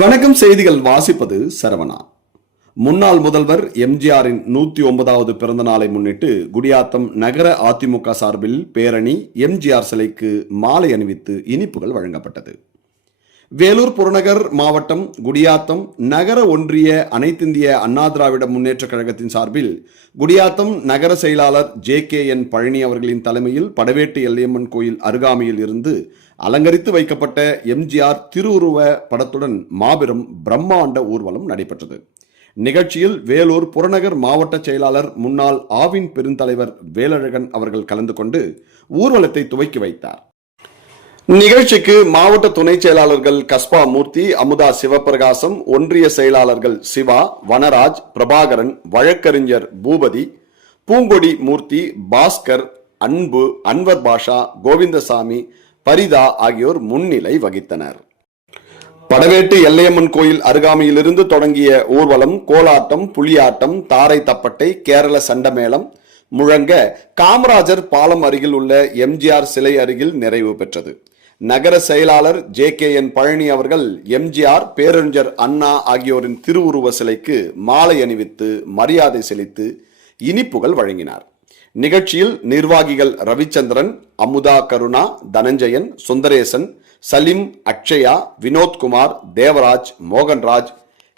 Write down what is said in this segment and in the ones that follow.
வணக்கம். செய்திகள் வாசிப்பது சரவணா. முன்னாள் முதல்வர் எம்ஜிஆரின் 109வது பிறந்த நாளை முன்னிட்டு குடியாத்தம் நகர அதிமுக சார்பில் பேரணி, எம்ஜிஆர் சிலைக்கு மாலை அணிவித்து இனிப்புகள் வழங்கப்பட்டது. வேலூர் புறநகர் மாவட்டம் குடியாத்தம் நகர ஒன்றிய அனைத்திந்திய அண்ணா திராவிட முன்னேற்ற கழகத்தின் சார்பில் குடியாத்தம் நகர செயலாளர் JKN பழனி அவர்களின் தலைமையில் படவேட்டு எல்லையம்மன் கோயில் அருகாமையில் இருந்து அலங்கரித்து வைக்கப்பட்ட எம்ஜிஆர் திருவுருவ படத்துடன் மாபெரும் பிரம்மாண்ட ஊர்வலம் நடைபெற்றது. நிகழ்ச்சியில் வேலூர் புறநகர் மாவட்ட செயலாளர் முன்னாள் ஆவின் பெருந்தலைவர் வேலழகன் அவர்கள் கலந்து கொண்டு ஊர்வலத்தை துவக்கி வைத்தார். நிகழ்ச்சிக்கு மாவட்ட துணை செயலாளர்கள் கஸ்பா மூர்த்தி, அமுதா சிவபிரகாசம், ஒன்றிய செயலாளர்கள் சிவா, வனராஜ், பிரபாகரன், வழக்கறிஞர் பூபதி, பூங்கொடி மூர்த்தி, பாஸ்கர், அன்பு, அன்வர் பாஷா, கோவிந்தசாமி, பரிதா ஆகியோர் முன்னிலை வகித்தனர். படவேட்டு எல்லையம்மன் கோயில் அருகாமையிலிருந்து தொடங்கிய ஊர்வலம் கோலாட்டம், புலியாட்டம், தாரை தப்பட்டை, கேரள சண்டமேளம் முழங்க காமராஜர் பாலம் அருகில் உள்ள எம்ஜிஆர் சிலை அருகில் நிறைவு பெற்றது. நகர செயலாளர் JKN பழனி அவர்கள் எம்ஜிஆர், பேரறிஞர் அண்ணா ஆகியோரின் திருவுருவ சிலைக்கு மாலை அணிவித்து மரியாதை செலுத்தி இனிப்புகள் வழங்கினார். நிகழ்ச்சியில் நிர்வாகிகள் ரவிச்சந்திரன், அமுதா, கருணா, தனஞ்சயன், சுந்தரேசன், சலீம், அக்ஷயா, வினோத்குமார், தேவராஜ், மோகன்ராஜ்,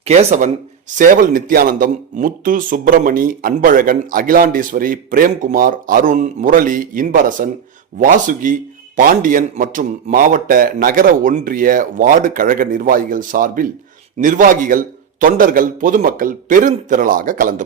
கேசவன், சேவல் நித்யானந்தம், முத்து, சுப்பிரமணி, அன்பழகன், அகிலாண்டீஸ்வரி, பிரேம்குமார், அருண், முரளி, இன்பரசன், வாசுகி, பாண்டியன் மற்றும் மாவட்ட நகர ஒன்றிய வார்டு கழக நிர்வாகிகள் சார்பில் நிர்வாகிகள், தொண்டர்கள், பொதுமக்கள் பெருந்திரளாக கலந்து